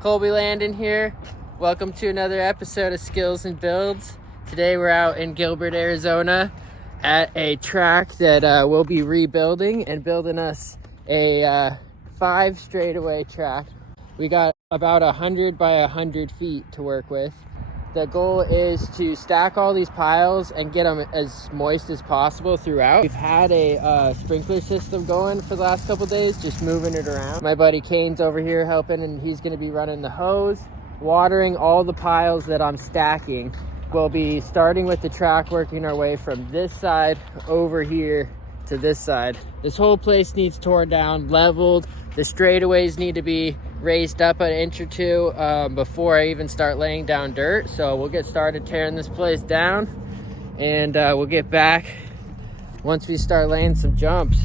Colby Landin here. Welcome to another episode of Skills and Builds. Today we're out in Gilbert, Arizona at a track that we'll be rebuilding and building us a 5 straightaway track. We got about 100 by 100 feet to work with. The goal is to stack all these piles and get them as moist as possible throughout. We've had a sprinkler system going for the last couple days, just moving it around. My buddy Kain's over here helping, and he's gonna be running the hose, watering all the piles that I'm stacking. We'll be starting with the track, working our way from this side over here to this side. This whole place needs torn down, leveled. The straightaways need to be raised up an inch or two before I even start laying down dirt. So we'll get started tearing this place down, and we'll get back once we start laying some jumps.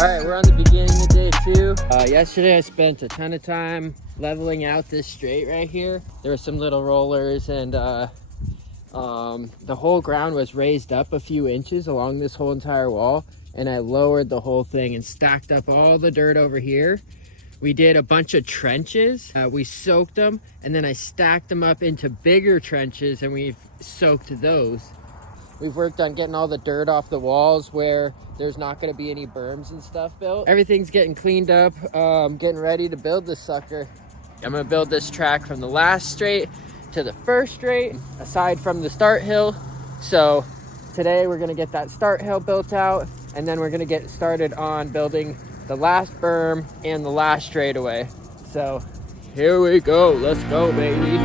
Alright, we're on the beginning of day 2. Yesterday I spent a ton of time leveling out this straight right here. There were some little rollers, and the whole ground was raised up a few inches along this whole entire wall, and I lowered the whole thing and stacked up all the dirt over here. We did a bunch of trenches. We soaked them, and then I stacked them up into bigger trenches, and we've soaked those. We've worked on getting all the dirt off the walls where there's not going to be any berms and stuff built. Everything's getting cleaned up, getting ready to build this sucker. I'm going to build this track from the last straight to the first straight, aside from the start hill. So today we're going to get that start hill built out, and then we're going to get started on building the last berm and the last straightaway. So here we go. Let's go, baby.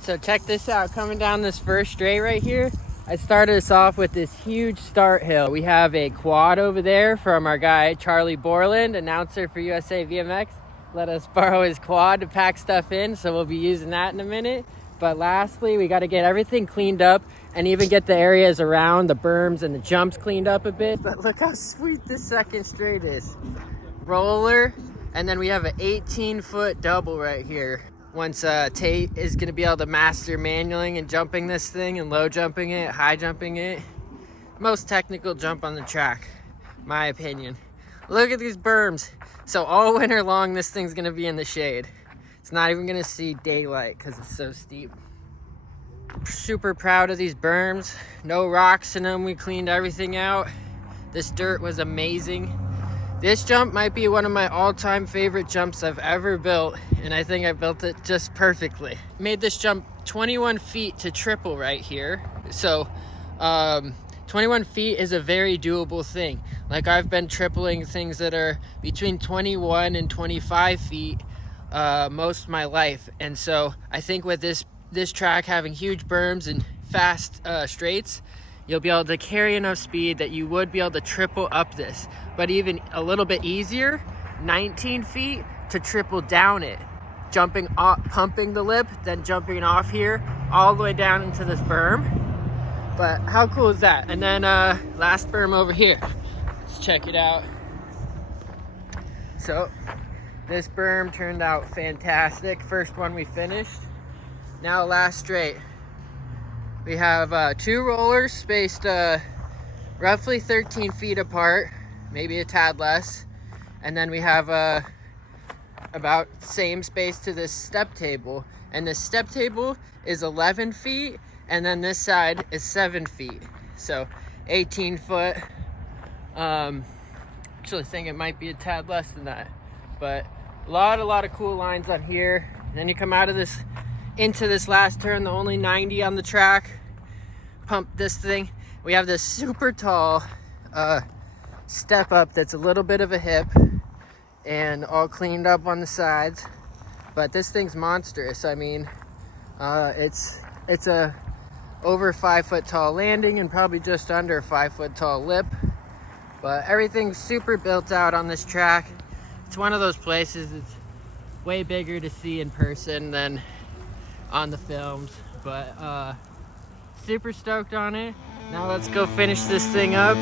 right, so check this out. Coming down this first straight right here, I started us off with this huge start hill. We have a quad over there from our guy Charlie Borland, announcer for USA VMX. Let us borrow his quad to pack stuff in, so we'll be using that in a minute. But lastly, we got to get everything cleaned up and even get the areas around the berms and the jumps cleaned up a bit. But look how sweet this second straight is. Roller, and then we have an 18-foot double right here. Once Tate is going to be able to master manualing and jumping this thing and low jumping it, high jumping it. Most technical jump on the track, my opinion. Look at these berms. So all winter long, this thing's going to be in the shade. It's not even going to see daylight because it's so steep. Super proud of these berms. No rocks in them. We cleaned everything out. This dirt was amazing. This jump might be one of my all-time favorite jumps I've ever built, and I think I built it just perfectly. Made this jump 21 feet to triple right here. So 21 feet is a very doable thing. Like, I've been tripling things that are between 21 and 25 feet most of my life. And so I think with this track having huge berms and fast straights, you'll be able to carry enough speed that you would be able to triple up this. But even a little bit easier, 19 feet to triple down it. Jumping off, pumping the lip, then jumping off here, all the way down into this berm. But how cool is that? And then last berm over here. Let's check it out. So this berm turned out fantastic. First one we finished. Now last straight. We have 2 rollers spaced roughly 13 feet apart, maybe a tad less. And then we have about same space to this step table. And this step table is 11 feet, and then this side is 7 feet. So 18 foot. Actually think it might be a tad less than that. But a lot of cool lines on here. And then you come out of this into this last turn, the only 90 on the track. Pump this thing. We have this super tall step up that's a little bit of a hip and all cleaned up on the sides. But this thing's monstrous. I mean, it's a over 5 foot tall landing and probably just under a 5 foot tall lip. But everything's super built out on this track. It's one of those places that's way bigger to see in person than on the films, but super stoked on it. Now let's go finish this thing up.